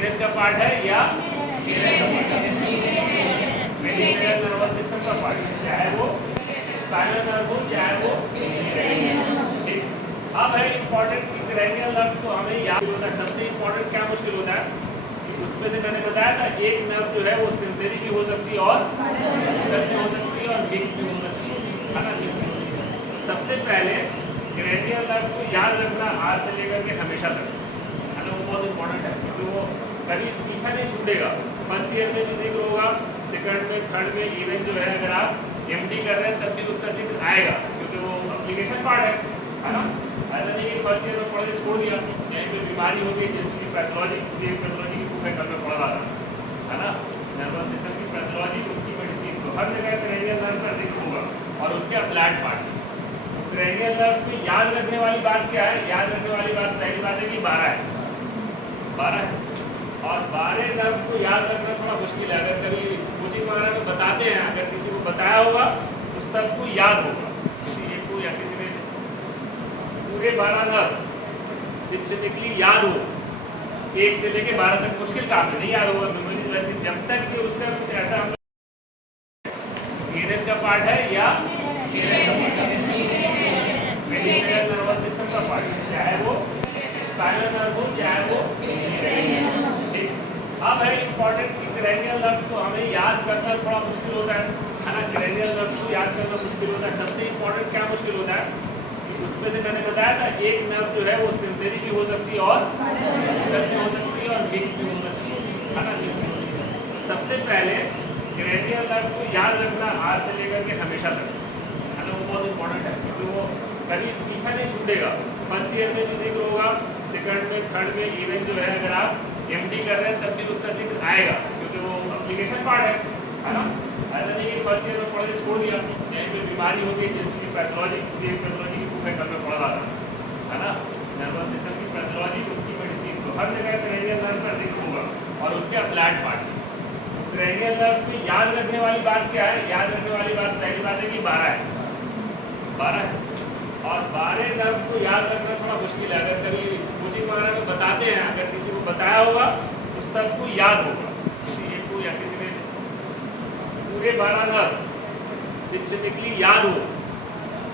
CNS का part है या पेरिफेरल नर्वस सिस्टम का पार्ट है, चाहे वो स्पाइनल नर्व हो चाहे वो ठीक। अब है इम्पोर्टेंट क्रैनियल नर्व, तो हमें याद होता है सबसे इम्पोर्टेंट क्या मुश्किल होता है कि उसमें से मैंने बताया था एक नर्व जो है वो सेंसरी भी हो सकती है और हो सकती है और मिक्स भी हो सकती है ना। तो सबसे पहले क्रैनियल नर्व को याद रखना आज से लेकर के हमेशा तक, है ना, वो बहुत इंपॉर्टेंट है क्योंकि वो कभी पीछा नहीं छूटेगा। फर्स्ट ईयर में भी जिक्र होगा, सेकंड में, थर्ड में, इवन जो है अगर आप एमडी कर रहे हैं तब भी उसका जिक्र आएगा क्योंकि वो एप्लीकेशन पार्ट है ना। ऐसा नहीं कि फर्स्ट ईयर में पढ़ के छोड़ दिया, कहीं पे बीमारी हो गई जिसकी पैथोलॉजी की बुक है, कल में पढ़ रहा था, है ना, नर्वस सिस्टम की पैथोलॉजी, उसकी मेडिसिन, तो हर जगह क्रैनियल नर्व का जिक्र होगा और उसके अप्लाइड पार्ट। क्रैनियल नर्व में याद रखने वाली बात क्या है? याद रखने वाली बात पहली बात है कि 12 है, 12 है, और 12 नर्व को याद रखना थोड़ा मुश्किल है। अगर कभी कोचिंग वगैरह में बताते हैं, अगर किसी को बताया होगा तो सबको याद होगा, किसी एक को या किसी ने पूरे 12 नर्व सिस्टमिकली याद हो, 1 से लेके 12 तक मुश्किल काम है, नहीं याद होगा मेमोरी। वैसे जब तक कि उसका कुछ ऐसा सीएनएस का पार्ट है या पेरिफेरल नर्वस सिस्टम का पार्ट है, चाहे वो स्पाइनल नर्व हो चाहे वो ठीक। अब है इम्पोर्टेंट क्रैनियल नर्व, तो हमें याद करना थोड़ा मुश्किल होता है ना। क्रैनियल नर्व को याद करना मुश्किल होता है। सबसे इम्पोर्टेंट क्या मुश्किल होता है कि उसमें से मैंने बताया था एक नर्व जो है वो सेंसरी भी हो सकती है और हो सकती है और मिक्स भी हो सकती है ना। तो सबसे पहले क्रैनियल नर्व को याद रखना आज से लेकर के हमेशा तक, है ना, वो बहुत इंपॉर्टेंट है क्योंकि वो कभी पीछा नहीं छूटेगा। फर्स्ट ईयर में भी जिक्र होगा, सेकंड में, थर्ड में, इवन जो है अगर आप एमडी कर रहे हैं तब भी उसका जिक्र आएगा क्योंकि वो एप्लीकेशन पार्ट है ना। ऐसा नहीं कि फर्स्ट ईयर में पढ़ के छोड़ दिया, कहीं पे बीमारी हो गई जिसकी पैथोलॉजी की बुक है, कल में पढ़ रहा था, है ना, नर्वस सिस्टम की पैथोलॉजी, उसकी मेडिसिन, तो हर जगह क्रैनियल नर्व का जिक्र होगा और उसके अप्लाइड पार्ट। क्रैनियल नर्व में याद रखने वाली बात क्या है? याद रखने वाली बात पहली बात है कि 12 है, 12 है, और 12 नर्व को याद रखना थोड़ा मुश्किल है। अगर कभी कोचिंग वगैरह में बताते हैं, अगर किसी को बताया होगा तो सबको याद होगा, किसी एक को या किसी ने पूरे 12 नर्व सिस्टमिकली याद हो,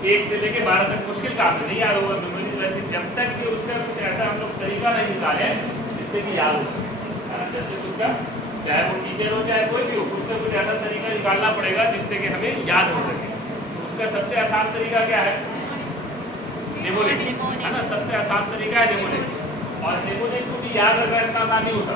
1 से लेके 12 तक मुश्किल काम है, नहीं याद होगा मेमोरी। वैसे जब तक कि उसका कुछ ऐसा हम लोग तरीका नहीं निकाले जिससे कि याद हो सके, है ना, जैसे उसका चाहे वो टीचर हो चाहे कोई भी हो, उसका कुछ ऐसा तरीका निकालना पड़ेगा जिससे कि हमें याद हो सके। तो उसका सबसे आसान तरीका क्या है? नेमोनिक्स, है ना, सबसे आसान तरीका है नेमोनिक्स। और नेमोनिक्स को भी याद रखना इतना आसान नहीं होता,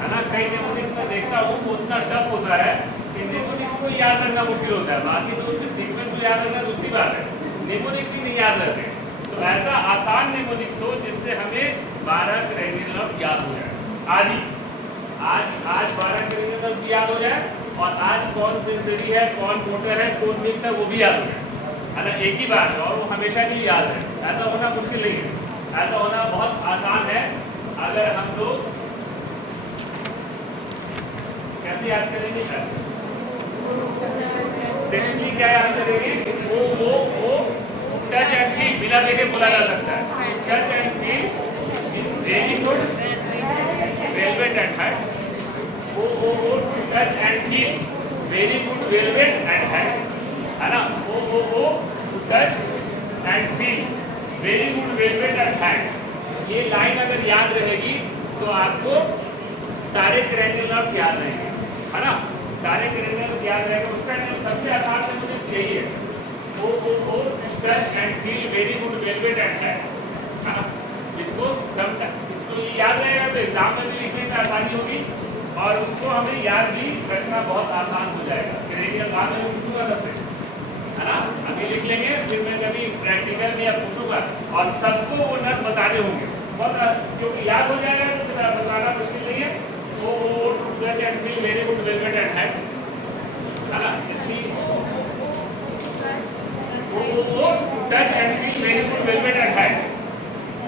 है ना। कई नेमोनिक्स में देखता हूँ वो उतना टफ होता है कि नेमोनिक्स को याद रखना मुश्किल होता है। बाकी तो उसके सीक्वेंस को याद रखना दूसरी बात है, नेमोनिक्स ही नहीं याद रहते। तो ऐसा आसान नेमोनिक्स हो जिससे हमें 12 क्रैनियल नर्व याद हो जाए। आज 12 क्रैनियल नर्व याद हो जाए और आज कौन सेंसरी है, कौन मोटर है, कौन मिक्स है, वो भी याद हो जाए, है ना, एक ही बार है और वो हमेशा के लिए याद है। ऐसा होना मुश्किल नहीं है, ऐसा होना बहुत आसान है। अगर हम लोग कैसे याद करेंगे? सिंपली क्या याद करेंगे? वो टच एंड फील बिना देखे बोला जा सकता है। Touch and feel very good velvet and hat. वो touch and feel very good velvet and hat, है ना। वो touch and feel very good velvet and hat. ये लाइन अगर याद रहेगी तो आपको सारे क्रैनियल नर्व याद रहेंगे, है ना, सारे क्रैनियल नर्व याद रहेंगे। उसका सबसे आसान नेमोनिक्स यही है, वो touch and feel very good velvet and hat, है ना। इसको ये याद रहेगा तो एग्जाम में भी लिखने में आसानी होगी और उसको हमें याद भी रखना बहुत आसान हो जाएगा। क्रैनियल बाद में पूछूंगा सबसे, है ना, अभी लिख लेंगे, फिर मैं कभी प्रैक्टिकल में या पूछूंगा और सबको वो नर्व बताने होंगे बहुत, क्योंकि याद हो जाएगा तो बताना मुश्किल नहीं है। वो touch and feel very good velvet and hat, है ना, जितनी वो touch and feel very good velvet and hat,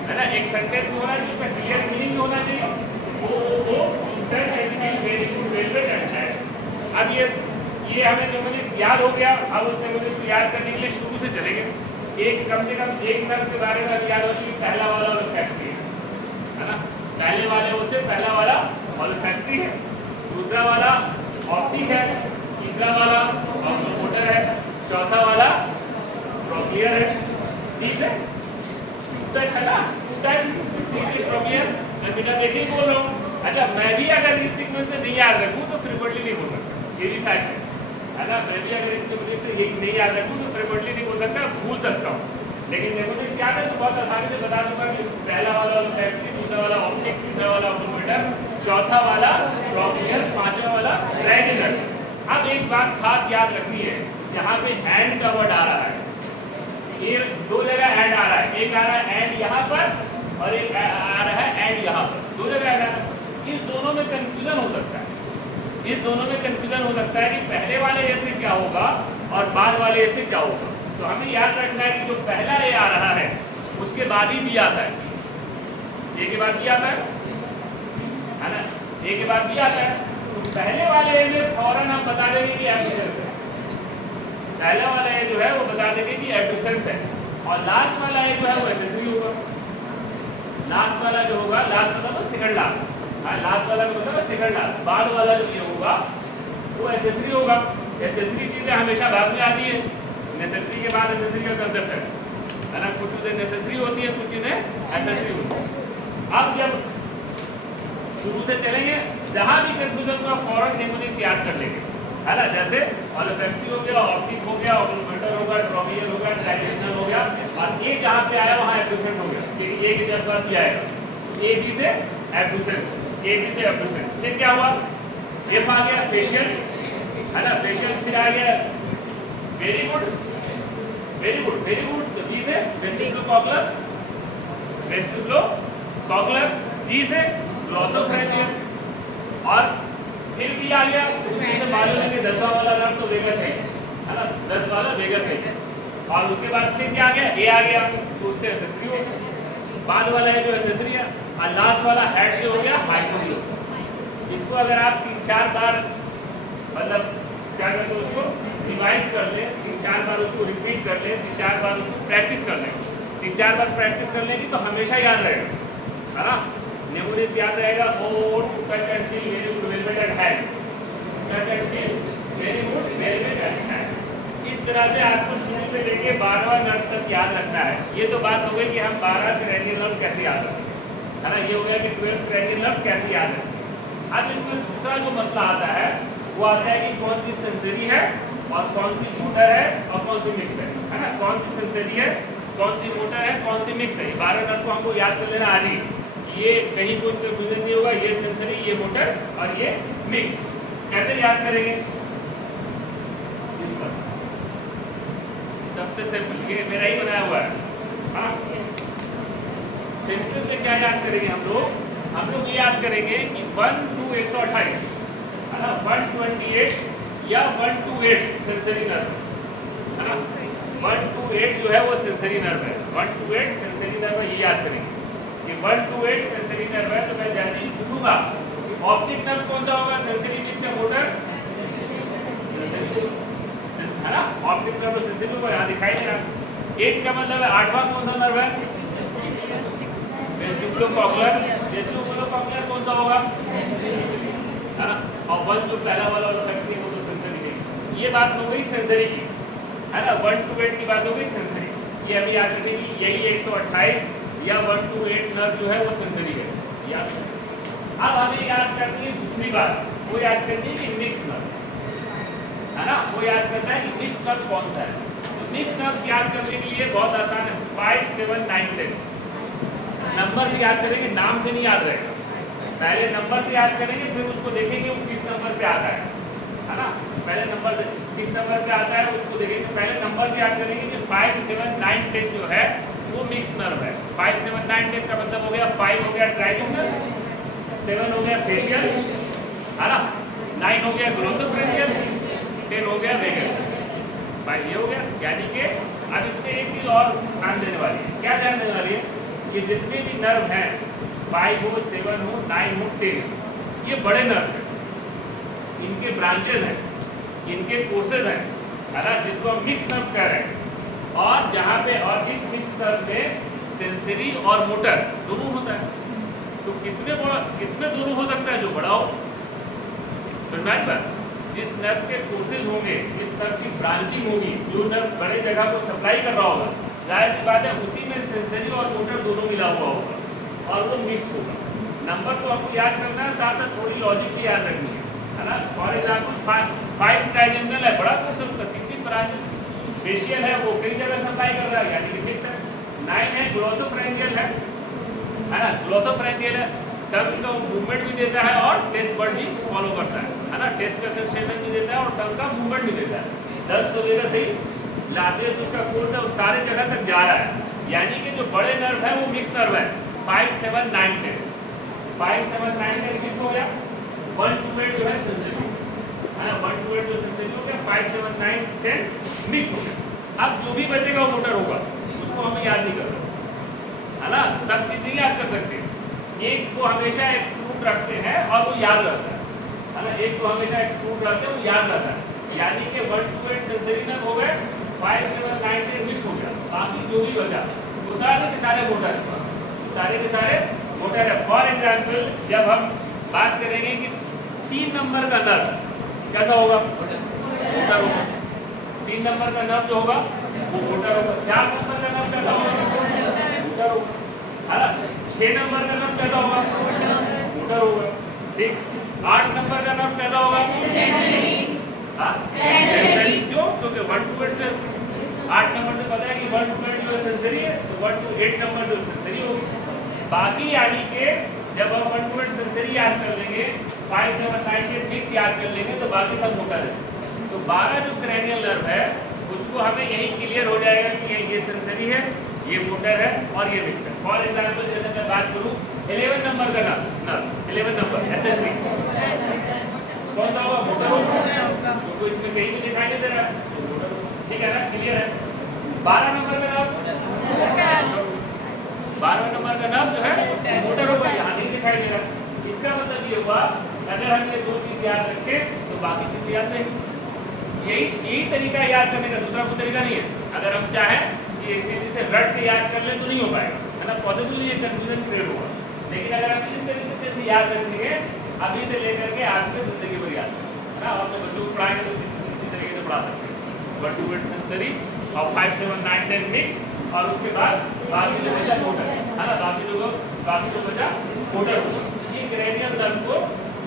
है ना। एक सेंटेंस में होना चाहिए, उसका क्लियर मीनिंग होना चाहिए। वो touch and feel very good velvet and hat. अब ये हमें नेमोनिक्स याद हो गया। अब उस नेमोनिक्स को याद करने के लिए शुरू से चलेंगे। कम से कम एक नर्व के बारे में याद हो चाहिए, पहला वाला और सेकंड, है ना। पहले वाले ओ से पहला वाला ऑल्फैक्टरी है, दूसरा वाला ऑप्टिक है, तीसरा वाला ऑक्यूलोमोटर है, चौथा वाला ट्रोक्लियर है। ठीक है, टच है ना, टच ट्रोक्लियर। मैं बिना देखे ही बोल रहा हूँ। अच्छा, मैं भी अगर इस सीक्वेंस में नहीं याद रखूँ तो फ्रीक्वेंटली नहीं बोल सकता, ये भी फैक्ट है। अगर मैं भी अगर इसके वजह से यही नहीं याद रखूँ तो फ्रीक्वेंटली नहीं बोल सकता, भूल सकता हूँ। लेकिन नेमोनिक्स याद है तो बहुत आसानी से बता दूंगा कि पहला वाला ऑल्फैक्टरी, दूसरा वाला ऑप्टिक, तीसरा वाला ऑक्यूलोमोटर, चौथा वाला ट्रोक्लियर, पांचवा वाला ट्राइजेमिनल। अब एक बात खास याद रखनी है, जहाँ पे एंड का वर्ड आ रहा है, ये दो जगह एंड आ रहा है, एक आ रहा है एंड यहाँ पर और एक आ रहा है एंड यहाँ पर, दो जगह एंड आ रहा है। इस दोनों में कंफ्यूजन हो सकता है, इस दोनों में कंफ्यूजन हो सकता है कि पहले वाले ऐसे क्या होगा और बाद वाले ऐसे क्या होगा। तो हमें याद रखना है कि जो पहला ए आ रहा है उसके बाद ही बी आता है, ए के बाद बी आता है ना, ए के बाद बी आता है। तो पहले वाले ए में फौरन हम बता देंगे कि एब्सेंस है, पहला वाला ए जो है वो बता देंगे कि एब्सेंस है, और लास्ट वाला ए जो है वो एसेसरी होगा। लास्ट वाला जो होगा, लास्ट मतलब सेकंड लास्ट, लास्ट वाला मतलब सेकंड लास्ट, बाद वाला जो ये होगा वो एसेसरी होगा। एसेसरी चीजें हमेशा बाद में आती है, नेसेसरी के बाद एसेसरी का कंसेप्ट है ना। कुछ चीजें नेसेसरी होती है, कुछ चीजें एसेसरी होती है। अब जब शुरू से चलेंगे, जहां भी कंफ्यूजन हुआ फौरन नेमोनिक्स याद कर लेंगे, है ना। जैसे ऑल्फैक्टरी हो गया, ऑप्टिक हो गया, ऑक्यूलोमोटर हो गया, ट्रोक्लियर हो गया, ट्राइजेमिनल हो गया, और ए जहां पे आया वहां एब्सेंट हो गया, क्योंकि ए के जब बाद भी आएगा, ए बी से एब्सेंट, ए बी से एब्सेंट। फिर क्या हुआ, एफ आ गया फेशियल, है ना, फेशियल। फिर आ गया very good, very good, very good, B से वेस्टिबुलोकॉक्युलर, वेस्टिबुलोकॉक्युलर, जी से ग्लॉसोफेरेंजियल, और फिर भी आ गया उसमें से मालूम है कि 10वां वाला नर्व तो वेगस है ना, 10 वाला वेगस है। और उसके बाद फिर क्या आ गया, ए आ गया, तो उससे एसेसरी हो गया, बाद वाला है जो एसेसरी है, और लास्ट वाला हेड से हो गया हाइपोग्लोस। इसको अगर आप 3-4 बार मतलब क्या करते हो, उसको रिवाइज कर ले, 3-4 बार उसको रिपीट कर ले, 3-4 बार उसको प्रैक्टिस कर ले, 3-4 बार प्रैक्टिस कर लेंगे तो हमेशा याद रहेगा, है ना। नेमोनिक्स याद रहेगा, oh to touch and feel very good velvet and hand, touch and feel very good velvet and hand. इस तरह से आपको शुरू से लेके 12वां नर्व तक याद रखना है। ये तो बात हो गई कि हम 12 क्रेनियल नर्व कैसे याद रखें, है ना। ये हो गया कि 12 क्रेनियल नर्व कैसे याद रखें। अब इसमें दूसरा जो मसला आता है वो आता है कि कौन सी सेंसरी है और कौन सी मोटर है और कौन सी मिक्स है ना। कौन सी सेंसरी है, कौन सी मोटर है, कौन सी मिक्स है। 12 नर्व को हमको याद कर लेना आज ही, ये कहीं कोई कंफ्यूजन नहीं होगा, ये सेंसरी, ये मोटर और ये मिक्स। कैसे याद करेंगे, सबसे सिंपल, ये मेरा ही बनाया हुआ है, हाँ। सिंपल से क्या याद करेंगे हम लोग ये याद करेंगे कि 1 to 128 है ना, 128 या 1 to 8 सेंसरी नर्व है ना। 1 to 8 जो है वो सेंसरी नर्व है, 1 to 8 सेंसरी नर्व है, ये याद करेंगे कि 1 to 8 सेंसरी नर्व है। तो मैं जैसे ही पूछूंगा ऑप्टिक नर्व कौन सा होगा, सेंसरी मिक्स या मोटर, है ना। ऑप्टिक नर्व सेंसरी को यहाँ दिखाई दे रहा। 8 का मतलब है 8वां कौन सा नर्व है, वेस्टिबुलोकॉक्युलर, वेस्टिबुलोकॉक्युलर कौन सा होगा, है ना। और 1 जो पहला वाला ऑल्फैक्टरी है वो तो सेंसरी है। ये बात हो गई सेंसरी की, है ना। 1 to 8 की बात हो गई सेंसरी। ये अभी याद रखें कि यही 128 या 1 to 8 नर्व जो है वो सेंसरी है, याद रखें। अब हमें याद करनी है दूसरी बात, वो याद करनी है कि मिक्स नर्व, है ना। वो याद करना है कि मिक्स नर्व कौन सा है। तो मिक्स नर्व याद करने के लिए बहुत आसान है, 5, 7, 9, 10 नंबर से याद करेंगे, नाम से नहीं याद रहेगा। पहले नंबर से याद करेंगे, फिर उसको देखेंगे वो किस नंबर पे आता है ना। पहले नंबर से किस नंबर पे आता है उसको देखेंगे, पहले नंबर से याद करेंगे कि 5, 7, 9, 10 जो है वो मिक्स नर्व है। 5, 7, 9, 10 का मतलब हो गया 5 हो गया ट्राइजेमिनल, 7 हो गया फेशियल, है ना, 9 हो गया ग्लॉसोफेरेंजियल, 10 हो गया वेगस। भाई ये हो गया। यानी कि अब इसमें एक चीज और ध्यान देने वाली है, क्या ध्यान देने वाली है कि जितने भी नर्व हैं, 5 हो, 7 हो, 9 हो, 10, ये बड़े नर्व हैं, इनके ब्रांचेज हैं, इनके कोर्सेज हैं, है ना, जिसको हम मिक्स नर्व कह रहे हैं। और जहाँ पे और इस मिक्स नर्व में सेंसरी और मोटर दोनों होता है। तो किसमें दोनों हो सकता है? जो बड़ा हो। समझ पर जिस नर्व के कोर्सेज होंगे, जिस नर्व की ब्रांचिंग होगी, जो नर्व बड़े जगह को सप्लाई कर रहा होगा, जाहिर सी बात है उसी में सेंसरी और मोटर दोनों मिला हुआ होगा और वो मिक्स होगा। नंबर तो आपको याद करना है, साथ साथ थोड़ी लॉजिक की याद रखनी है ना। फॉर एग्जाम्पल 5 ट्राइजेमिनल है, बड़ा कोर्स उसका 3 ब्रांच। फेशियल है, वो कई जगह सप्लाई कर रहा है, यानी कि मिक्स है। 9 है ग्लोसोफरेंजियल है ना। ग्लोसोफरेंजियल है, टंग का मूवमेंट भी देता है और टेस्ट वर्ड भी फॉलो करता है ना। टेस्ट का सेंसेशन भी देता है और टंग का मूवमेंट भी देता है। 10 तो देगा सही। लार्जेस्ट उसका कोर्स है, वो सारे जगह तक जा रहा है, यानी कि जो बड़े नर्व है वो मिक्स नर्व है। 5, 7, 9, 10 5, 7, 9, 10 किस हो गया? 1 to 8 जो है सेंसिटिव है ना। 1 to 8 जो सेंसिटिव हो गया, 5, 7, 9, 10 मिक्स हो गया। अब जो भी बचेगा वो मोटर होगा, उसको हमें याद नहीं करना है ना। सब चीज़ नहीं याद कर सकते। एक को हमेशा एक्सक्लूड रखते हैं और वो याद रहता है ना। एक को हमेशा एक्सक्लूड रखते हैं, वो याद रहता है, यानी कि 1 to 8 सेंसरी नर्व हो गए, 5, 7, 9, 10 मिक्स हो गया। बाकी जो भी बचा वो सारे के सारे मोटर है, सारे के सारे मोटर है। फॉर एग्जाम्पल जब हम बात करेंगे कि 3 नंबर का नर्व कैसा होगा? मोटर होगा। 3 नंबर का नर्व जो होगा वो मोटर होगा। 4 नंबर का नर्व कैसा होगा? मोटर होगा है ना। 6 नंबर का नर्व कैसा होगा? मोटर होगा। ठीक। 8 नंबर का नर्व कैसा होगा? सेंसरी। क्यों? क्योंकि 1 to 8 से 8 नंबर से पता है कि 1 to 8 जो है सेंसरी है, तो 1 to 8 नंबर जो सेंसरी होगी। बाकी यानी कि जब हम 1 to 8 सेंसरी याद कर लेंगे, 5, 7, 9, 10 मिक्स याद कर लेंगे, तो बाकी सब मोटर है। तो 12 जो क्रैनियल नर्व है उसको हमें यही क्लियर हो जाएगा कि ये सेंसरी है, ये मोटर है और ये मिक्स है। फॉर एग्जाम्पल जैसे मैं बात करूँ 11 नंबर का नर्व 11 नंबर SS3 कौन सा होगा? मोटर होगा, क्योंकि इसमें कहीं भी दिखाई नहीं दे रहा है। ठीक है ना, क्लियर है। 12 नंबर का नर्व 12 नंबर का नर्व जो है मोटर होगा, यहाँ नहीं दिखाई दे रहा। इसका मतलब ये हुआ अगर हम ये 2 चीज याद रखें तो बाकी चीज याद नहीं। यही तरीका याद करने का, दूसरा कोई तरीका नहीं है। अगर हम चाहें कि एक तेजी से रट के याद कर ले तो नहीं हो पाएगा, है ना। पॉसिबल नहीं है, कंफ्यूजन क्रिएट होगा। लेकिन अगर हम इस तरीके से याद रखेंगे, अभी से लेकर के आपके जिंदगी भर याद है ना। अपने बच्चों को पढ़ाएंगे तो इसी तरीके से पढ़ा सकते हैं। 1 to 8 सेंसरी और 5, 7, 9, 10 मिक्स और उसके बाद बाकी जो बचा मोटर है ना। बाकी जो बचा मोटर होगा। ये क्रैनियल नर्व को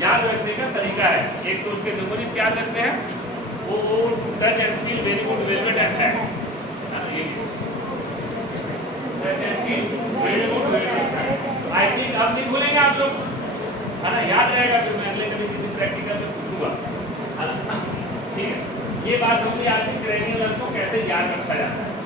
याद रखने का तरीका है। एक तो उसके न्यूमोनिक्स याद रखते हैं, वो touch and feel very good velvet and hand, ये touch and feel very good velvet hand. I think अब नहीं भूलेंगे आप लोग, है ना। याद रहेगा, फिर मैं अगले कभी किसी प्रैक्टिकल में पूछूंगा, है ना। ठीक है, ये बात होगी आपकी क्रैनियल नर्व को कैसे याद रखा जाता है।